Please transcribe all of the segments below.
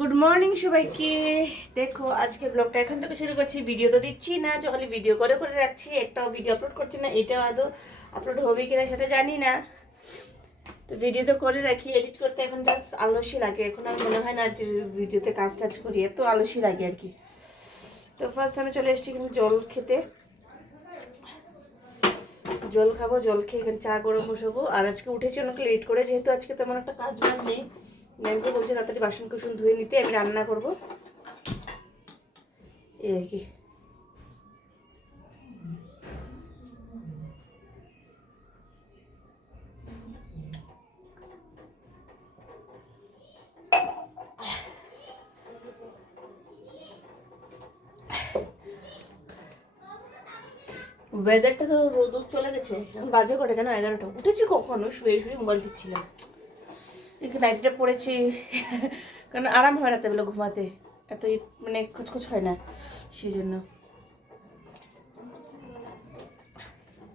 Good morning সবাইকে। দেখো, আজকে ব্লগটা এখান থেকে শুরু করছি। ভিডিও তো দিচ্ছি না যখন ভিডিও করে করে রাখছি, একটাও ভিডিও আপলোড করছি না, এটাও আদৌ আপলোড হবে কিনা সেটা জানি না। তো ভিডিও তো করে রাখি এডিট করতে এখন জাস্ট আলসি লাগে। এখন আর মনে হয় না যে ভিডিওতে কাজ টাজ করি, এত আলসি লাগে আর কি। তো ফার্স্ট আমি চলে এসেছি কিন্তু জল খেতে। জল খাব, জল খেয়ে এখানে চা গরম বসাবো। আর আজকে উঠেছি অনেক লেট করে, যেহেতু আজকে তেমন একটা কাজ বাজ নেই। ম্যামকে বলছে তাড়াতাড়ি বাসন কুসন ধুয়ে নিতে, আমি রান্না করব। এই আর কি। ওয়েদারটা তো রোদ চলে গেছে। বাজে কটা? জানো এগারোটা। উঠেছি কখনো? শুয়ে শুয়ে মোবাইল টিপছিলাম। একটু নাইটিটা পড়েছি। কারণ আরাম হয় রাতে বেলা ঘুমাতে। এত মানে খচখচ হয় না, সেই জন্য।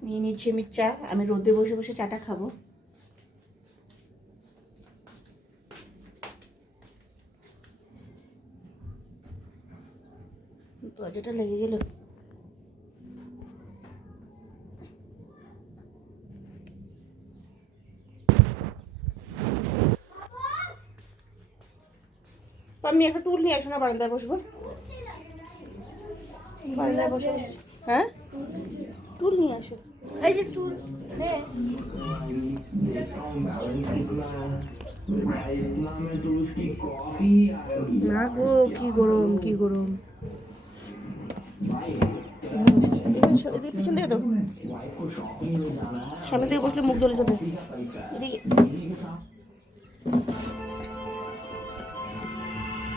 নিয়ে নিচ্ছি আমি চা। আমি রোদে বসে বসে চাটা খাব। দরজাটা লেগে গেল। আমি একটা টুল নিয়ে আসো না বারান্দায় বসবো। বারান্দায় বসে। হ্যাঁ? টুল নিয়ে আসো। এই যে স্টুল নে গো কি গরম কি গরম। পিছন দিকে তো। সামনে দিকে বসলে মুখ জ্বলে যাবে। এদিকে।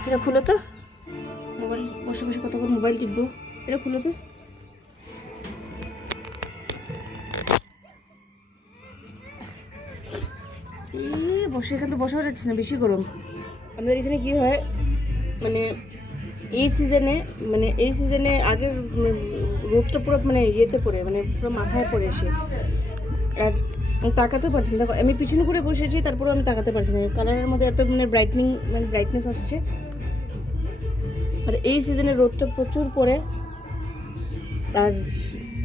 এটা খুলো তো। মোবাইল বসে বসে কতক্ষণ মোবাইল টিপবো? এটা খুলো তো। বসে এখানে তো বসাও যাচ্ছে না বেশি গরম। আমাদের এখানে কি হয় মানে এই সিজনে মানে এই সিজনে আগের রোদটা পুরো মানে ইয়েতে পড়ে মানে পুরো মাথায় পড়ে এসে। আর তাকাতেও পারছি না। দেখো আমি পিছনে করে বসেছি তারপরে আমি তাকাতে পারছি না। কালারের মধ্যে এত মানে ব্রাইটনিং মানে ব্রাইটনেস আসছে। আর এই সিজনে রোদটা প্রচুর পড়ে। আর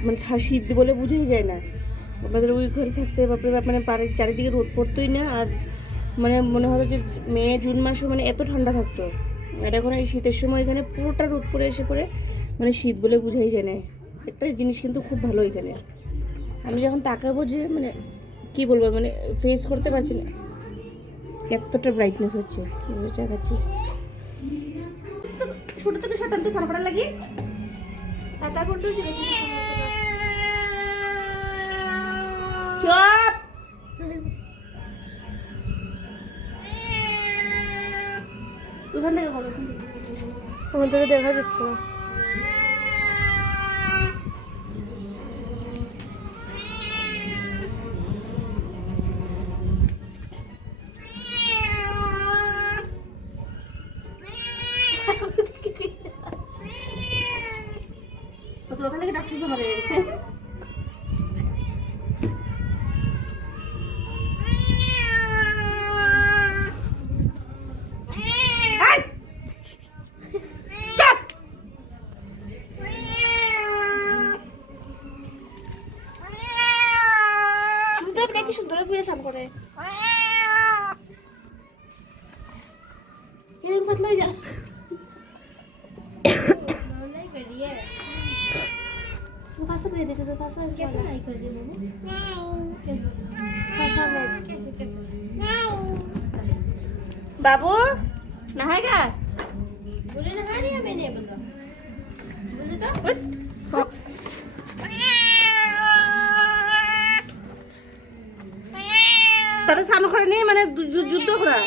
মানে শীত বলে বুঝেই যায় না। আমাদের ওই ঘরে থাকতে বাপরে মানে পাড়ের চারিদিকে রোদ পড়তোই না। আর মানে মনে হতো যে মে, জুন মাসে মানে এত ঠান্ডা থাকতো। আর এখন এই শীতের সময় এখানে পুরোটা রোদ পড়ে এসে পড়ে। মানে শীত বলে বুঝাই যায় না। একটা জিনিস কিন্তু খুব ভালো এখানে। আমি যখন তাকাবো যে মানে কি বলব মানে ফেস করতে পারছি না। এতটা ব্রাইটনেস হচ্ছে। এভাবে ছোটো থেকে শতান্ত সারফাটা লাগি। আর তারপর তো চুপ চপ! ওখান থেকে বলো ওখান থেকে। দেখা যাচ্ছে না। ওখান থেকে ডাকছিস আমারে করে। এরকম পাতলা হয়ে যা। वो फासा दे दे कैसे फासा कैसे नहीं कर रही है मैंने नहीं कैसे फासा मैच कैसे कैसे बाबू नहाएगा बोले ना हाँ नहीं मैंने बोला बोले तो उठ। তারা স্নান করে নেই মানে যু- যু- যুদ্ধ করা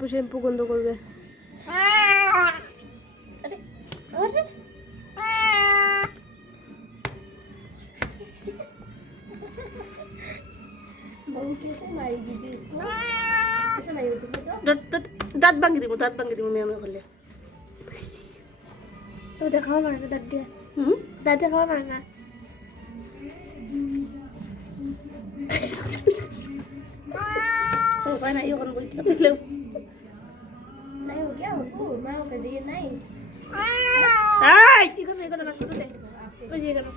শ্যাম্পু শ্যাম্পু গন্ধ করবে। দাঁত ভাঙি দিব দাঁত ভাঙি দিব মেয়ে করলে। তো দেখাও মারে না দাঁত দিয়ে। দাঁত দেখাও মারে না? ও না ইখন বলছিলাম ওকে দিয়ে নাই আয় কি করবে এগুলো কাজ করতে ওই যে এগুলো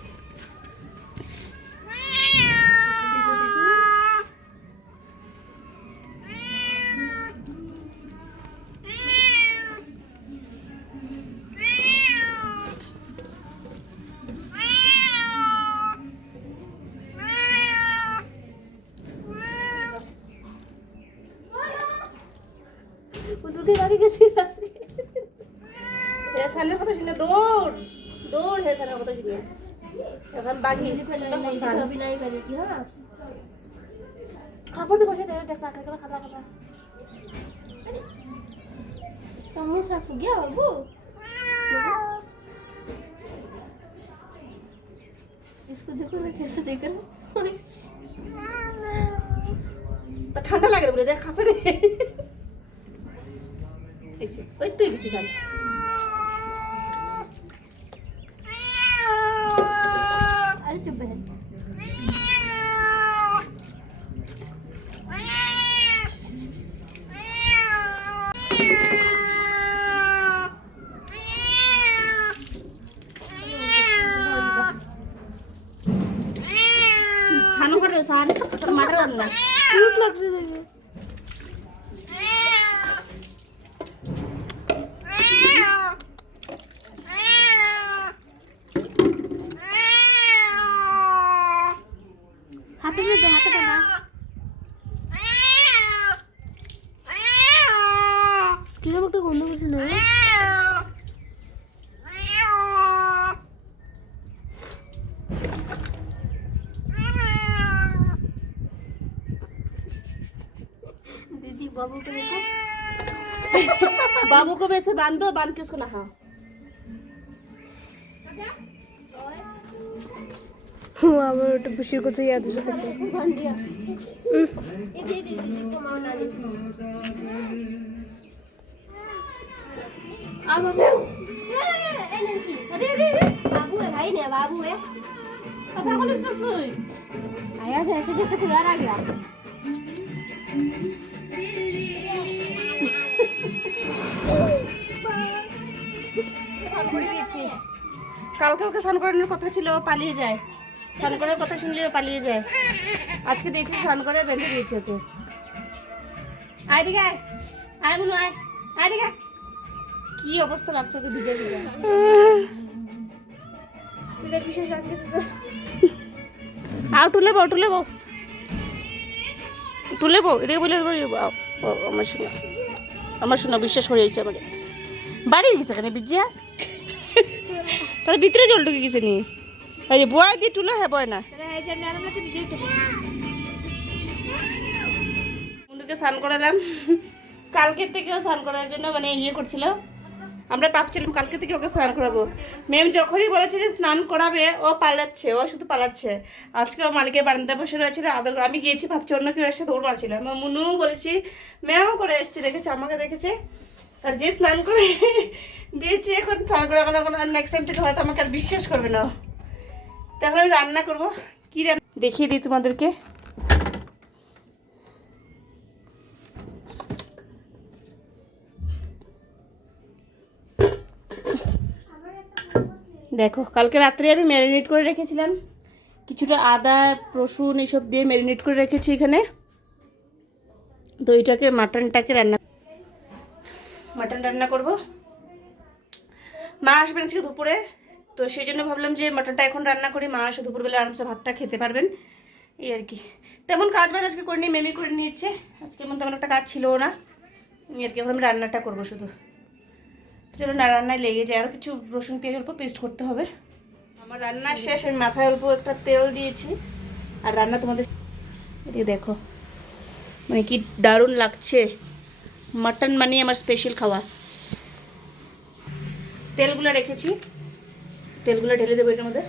এখন বাঘি मेरे को नहीं नहीं देखो अभी नहीं करेगी हाँ कापड़ तो कैसे तेरा देखना कर खतरा खतरा इसका मुंह साफ हो गया बाबू इसको देखो मैं कैसे देख रहा हूँ তা ঠান্ডা লাগে রে বলে দেখ খাফে রে এসে ওই তুই গেছিস খানো করে को वैसे बाँध दो बाँध के उसको नहा। बाबू है ऐसे जैसे आ गया স্নান করে দিয়েছি। কালকে ওকে স্নান করানোর কথা ছিল পালিয়ে যায়। স্নান করার কথা শুনলেও পালিয়ে যায়। আজকে দিয়েছি, স্নান করে বেঁধে দিয়েছি ওকে। আয় দিকে আয়। আয় বলু আয়। আয় দিকে কি অবস্থা লাগছে ওকে ভিজে ভিজে। আর টুলে বউ টুলে বউ। টুলে বউ, এদিকে বলে আমার শোনা আমার শোনা বিশ্বাস করে আমাকে। বাড়ি গেছে এখানে, বিজিয়া? তার ভিতরে জল ঢুকে গেছে নি। এই যে বয় দিয়ে টুলে হ্যাঁ বয় না। মুন্ডুকে স্নান করালাম। কালকের থেকেও স্নান করার জন্য মানে ইয়ে করছিল। আমরা ভাবছিলাম কালকে থেকে ওকে স্নান করাবো। ম্যাম যখনই বলেছে যে স্নান করাবে ও পালাচ্ছে ও শুধু পালাচ্ছে। আজকে ও মালিকের বারান্দা বসে রয়েছিল আদর আমি গিয়েছি ভাবছি অন্য কেউ এসে দৌড় মারছিল। আমি বলেছি ম্যামও করে এসছে দেখেছে আমাকে দেখেছে। আর যে স্নান করে দিয়েছি এখন স্নান করে এখন এখন নেক্সট টাইম থেকে হয়তো আমাকে আর বিশ্বাস করবে না। ও। তো এখন আমি রান্না করব। কী রান্না দেখিয়ে দিই তোমাদেরকে। দেখো, কালকে রাত্রে আমি ম্যারিনেট করে রেখেছিলাম। কিছুটা আদা, রসুন এসব দিয়ে ম্যারিনেট করে রেখেছি এখানে। তো এটাকে মাটনটাকে রান্না মাটন রান্না করব। মা আসবেন আজকে দুপুরে, তো সেই জন্য ভাবলাম যে মাটনটা এখন রান্না করি। মা আসে দুপুরবেলা আরামসে ভাতটা খেতে পারবেন। এই আর কি। তেমন কাজ বাজ আজকে করে নিই মেমি করে নিয়েছে। আজকে এমন তেমন একটা কাজ ছিল না। এই আর কি, এখন আমি রান্নাটা করব শুধু। চলো না, রান্নায় লেগে যায়। আরও কিছু রসুন, পেঁয়াজ অল্প পেস্ট করতে হবে। আমার রান্না শেষ, আমি মাথায় অল্প একটা তেল দিয়েছি। আর রান্না তোমাদের এদিকে দেখো মানে কি দারুণ লাগছে। মাটন মানে আমার স্পেশাল খাওয়া। তেলগুলো রেখেছি। তেলগুলো ঢেলে দেবো এটার মধ্যে।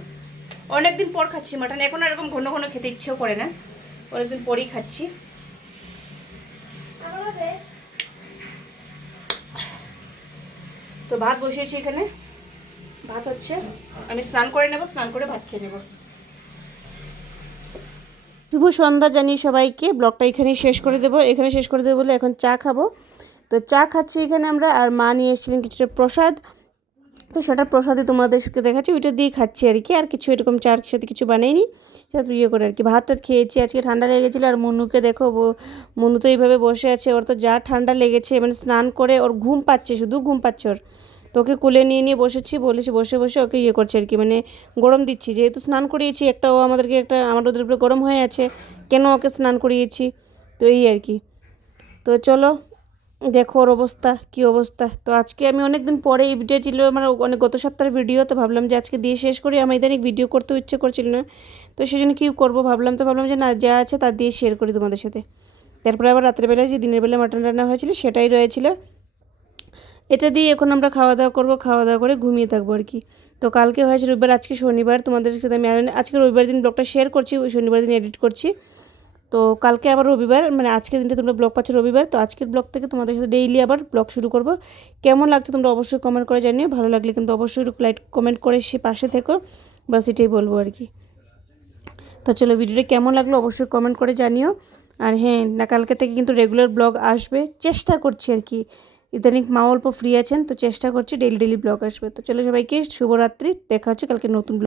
অনেকদিন পর খাচ্ছি মাটন, এখন আর এরকম ঘন ঘন খেতে ইচ্ছেও করে না। অনেকদিন পরেই খাচ্ছি। তো ভাত বসিয়েছি এখানে। ভাত হচ্ছে, আমি স্নান করে নেব, স্নান করে ভাত খেয়ে নেব। শুভ সন্ধ্যা জানিয়ে সবাইকে, ব্লগটা এখানেই শেষ করে দেবো। এখানে শেষ করে দেবো বলে এখন চা খাব। তো চা খাচ্ছি এখানে আমরা, আর মা নিয়ে এসেছিলেন কিছুটা প্রসাদ। তো সেটা প্রসাদে তোমাদেরকে দেখাচ্ছি, ওইটা দিয়ে খাচ্ছি আর কি। আর কিছু এরকম চার সাথে কিছু বানাইনি, সেটা ইয়ে করে আর কি। ভাত টাত খেয়েছি, আজকে ঠান্ডা লেগেছিলো। আর মনুকে দেখো মনু তো এইভাবে বসে আছে, ওর তো যা ঠান্ডা লেগেছে মানে স্নান করে ওর ঘুম পাচ্ছে, শুধু ঘুম পাচ্ছে ওর। তো ওকে কোলে নিয়ে নিয়ে বসেছি, বলেছি, বসে বসে ওকে ইয়ে করছে আর কি মানে গরম দিচ্ছি। যেহেতু স্নান করিয়েছি, একটা ও আমাদেরকে একটা, আমার ওদের উপরে গরম হয়ে আছে, কেন ওকে স্নান করিয়েছি? তো এই আর কি। তো চলো দেখো ওর অবস্থা, কি অবস্থা? তো আজকে আমি অনেক দিন পরে এই ভিডিও ছিল আমার অনেক গত সপ্তাহের ভিডিও তো ভাবলাম যে আজকে দিয়ে শেষ করি আমার ইদানিক ভিডিও করতেও ইচ্ছে করছিল না। তো সেই জন্য কী করব ভাবলাম, তো ভাবলাম যে না, যা আছে তা দিয়ে শেয়ার করি তোমাদের সাথে। তারপরে আবার রাত্রেবেলায় যে দিনের বেলা মাটন রান্না হয়েছিল, সেটাই রয়েছিল। এটা দিয়ে এখন আমরা খাওয়া দাওয়া করব খাওয়া দাওয়া করে ঘুমিয়ে থাকব আর কি। তো কালকে হয়েছে রবিবার, আজকে শনিবার, তোমাদের সাথে আমি আজকে রবিবার দিন ব্লগটা শেয়ার করছি, ওই শনিবার দিন এডিট করছি। তো কালকে আবার রবিবার মানে আজকের দিনটা তোমরা ব্লগ পাচ্ছ রবিবার, তো আজকের ব্লগ থেকে তোমাদের সাথে ডেইলি আবার ব্লগ শুরু করব। কেমন লাগছে তোমরা অবশ্যই কমেন্ট করে জানিও, ভালো লাগলে কিন্তু অবশ্যই লাইট কমেন্ট করে সে পাশে থেকো বাস এটাই বলব আর কি। তো চলো ভিডিওটা কেমন লাগল অবশ্যই কমেন্ট করে জানিও। আর হ্যাঁ না কালকে থেকে কিন্তু রেগুলার ব্লগ আসবে, চেষ্টা করছি আর কি। ইদানিং মা অল্প ফ্রি আছেন, তো চেষ্টা করছি ডেলি ডেলি ব্লগ আসবে। তো চলো সবাইকে শুভরাত্রি, দেখা হচ্ছে কালকে নতুন